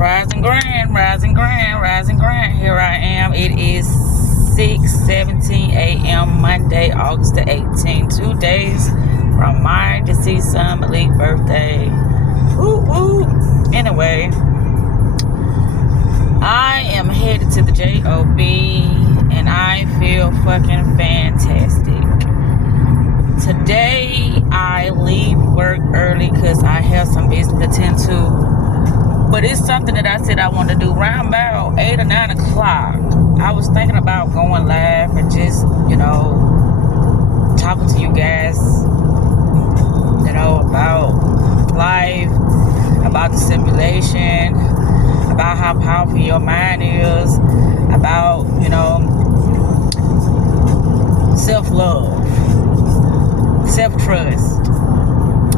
Rise and grind, rise and grind, rise and grind. Here I am. It is 6:17 a.m. Monday, August the 18th. 2 days from my deceased son Malik's birthday. Woo woo. Anyway, I am headed to the job and I feel fucking fantastic. Today I leave work early because I have some business to attend to. But it's something that I said I want to do around about 8 or 9 o'clock. I was thinking about going live and just, talking to you guys, about life, about the simulation, about how powerful your mind is, about, self-love, self-trust,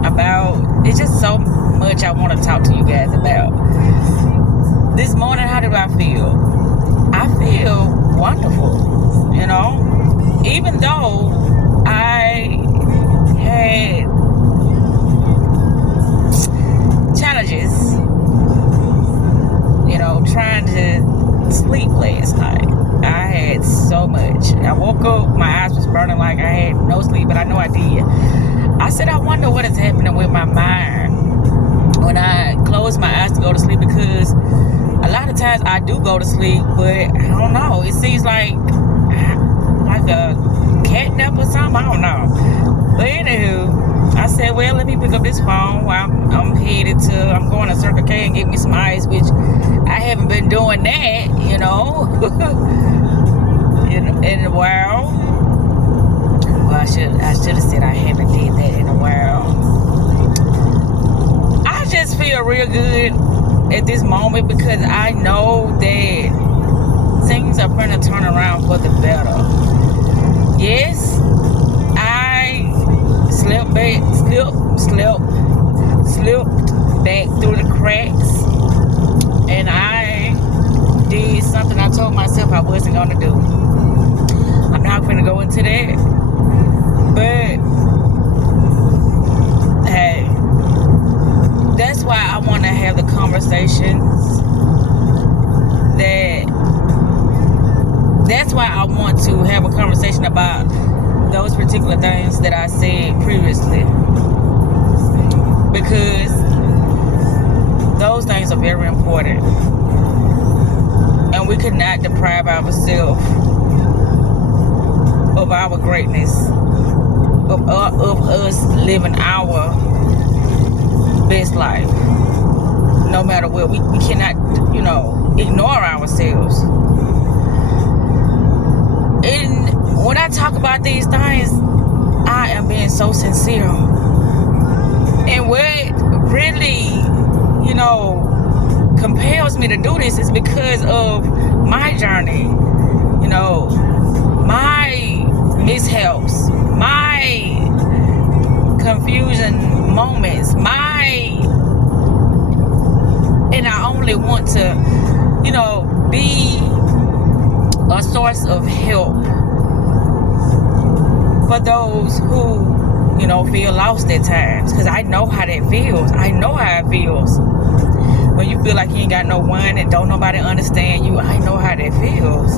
about, it's just so much I want to talk to you guys about. This morning, how did I feel? I feel wonderful, even though I had challenges, trying to sleep last night. I had so much. I woke up, my eyes was burning like I had no sleep, but I know I did. I said, I wonder what is happening with my mind when I close my eyes to go to sleep, because a lot of times I do go to sleep, but I don't know. It seems like a catnap or something. I don't know. But anywho, I said, well, let me pick up this phone. I'm going to Circle K and get me some ice, which I haven't been doing that, in a while. Well, I should have said I haven't did that in a while. I just feel real good at this moment because I know that things are going to turn around for the better. Yes, I slipped back through the cracks, and I did something I told myself I wasn't going to do. I'm not going to go into that, but hey, that's why I want to have the conversations that's why I want to have a conversation about those particular things that I said previously, because those things are very important, and we could not deprive ourselves of our greatness, of us living our best life. No matter what, we cannot, ignore ourselves. And when I talk about these things, I am being so sincere. And what really, compels me to do this is because of my journey, my mishaps, my confusion moments, and I only want to, be a source of help for those who, feel lost at times, because I know how that feels. I know how it feels when you feel like you ain't got no one and don't nobody understand you. I know how that feels.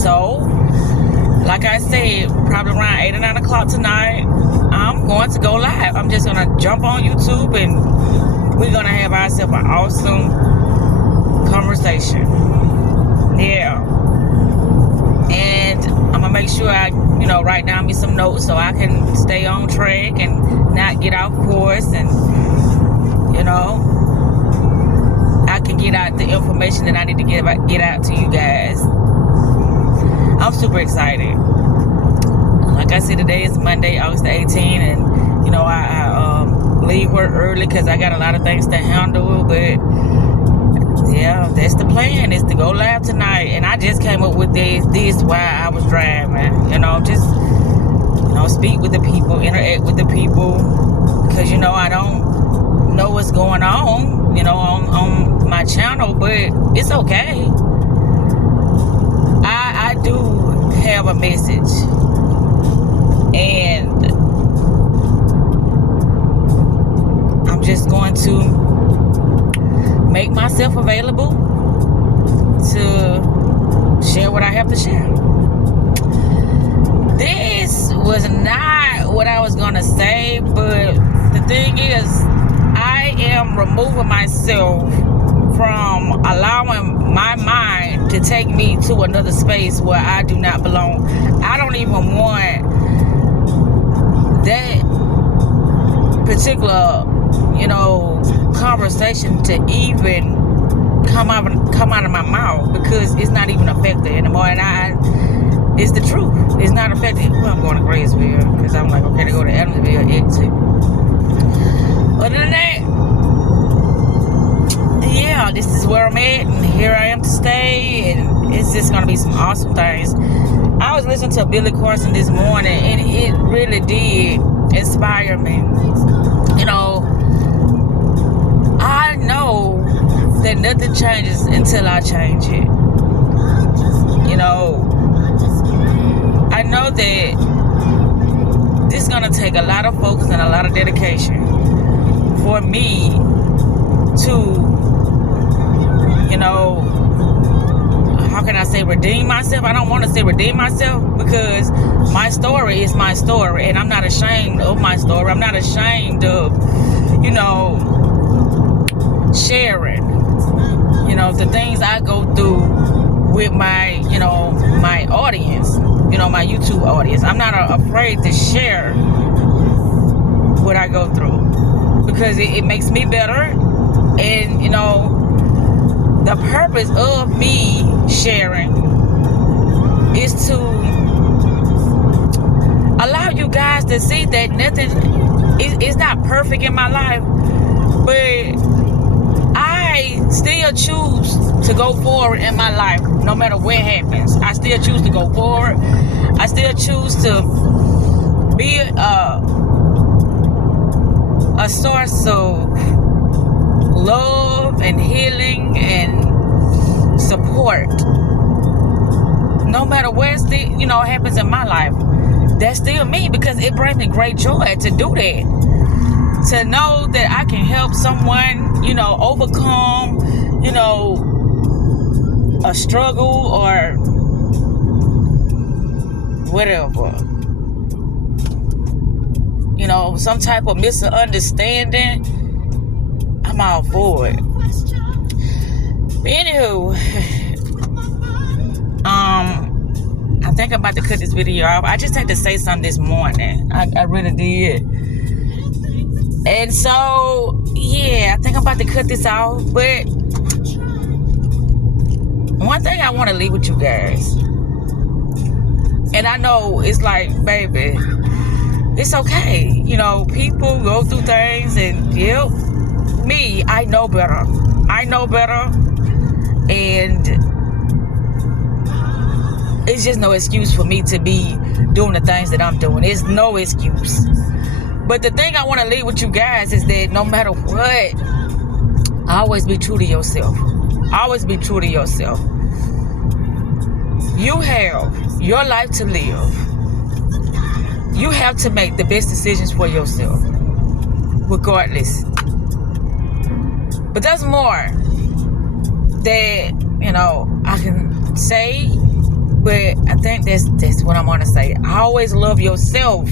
So, like I said, probably around 8 or 9 o'clock tonight, I'm going to go live. I'm just going to jump on YouTube and we're going to have ourselves an awesome conversation. Yeah. And I'm going to make sure I, write down me some notes so I can stay on track and not get off course, and, I can get out the information that I need to get out to you guys. I'm super excited. Like I said, today is Monday, August the 18th, and, I leave work early because I got a lot of things to handle, but yeah, that's the plan, is to go live tonight. And I just came up with this while I was driving, speak with the people, interact with the people, because, I don't know what's going on, on my channel, but it's okay. I do have a message, and I'm just going to make myself available to share what I have to share. This was not what I was gonna say, but the thing is, I am removing myself from allowing my mind to take me to another space where I do not belong. I don't even want that particular, conversation to even come out of my mouth, because it's not even effective anymore. And it's the truth. It's not effective. Well, I'm going to Graysville because I'm like, okay, to go to Adamsville exit. Other than that, yeah, this is where I'm at, and here I am to stay, and it's just gonna be some awesome things. I was listening to Billy Carson this morning, and it really did inspire me. I know that nothing changes until I change it. I know that this is gonna take a lot of focus and a lot of dedication for me to, how can I say redeem myself? I don't want to say redeem myself, because my story is my story, and I'm not ashamed of my story. I'm not ashamed of, sharing, the things I go through with my, my audience, my YouTube audience. I'm not afraid to share what I go through, because it makes me better. And, the purpose of me sharing is to allow you guys to see that nothing is not perfect in my life, but I still choose to go forward in my life no matter what happens. I still choose to go forward. I still choose to be a source of love and healing and support. No matter what happens in my life, that's still me, because it brings me great joy to do that. To know that I can help someone, overcome, a struggle or whatever. Some type of misunderstanding. I'm all for it. But anywho, I think I'm about to cut this video off. I just had to say something this morning. I really did. And so, yeah, I think I'm about to cut this off. But one thing I want to leave with you guys, and I know it's like, baby, it's okay. People go through things, and me, I know better. And it's just no excuse for me to be doing the things that I'm doing. It's no excuse. But the thing I want to leave with you guys is that no matter what, always be true to yourself. Always be true to yourself. You have your life to live. You have to make the best decisions for yourself, regardless. But there's more that, I can say, but I think that's what I'm going to say. Always love yourself.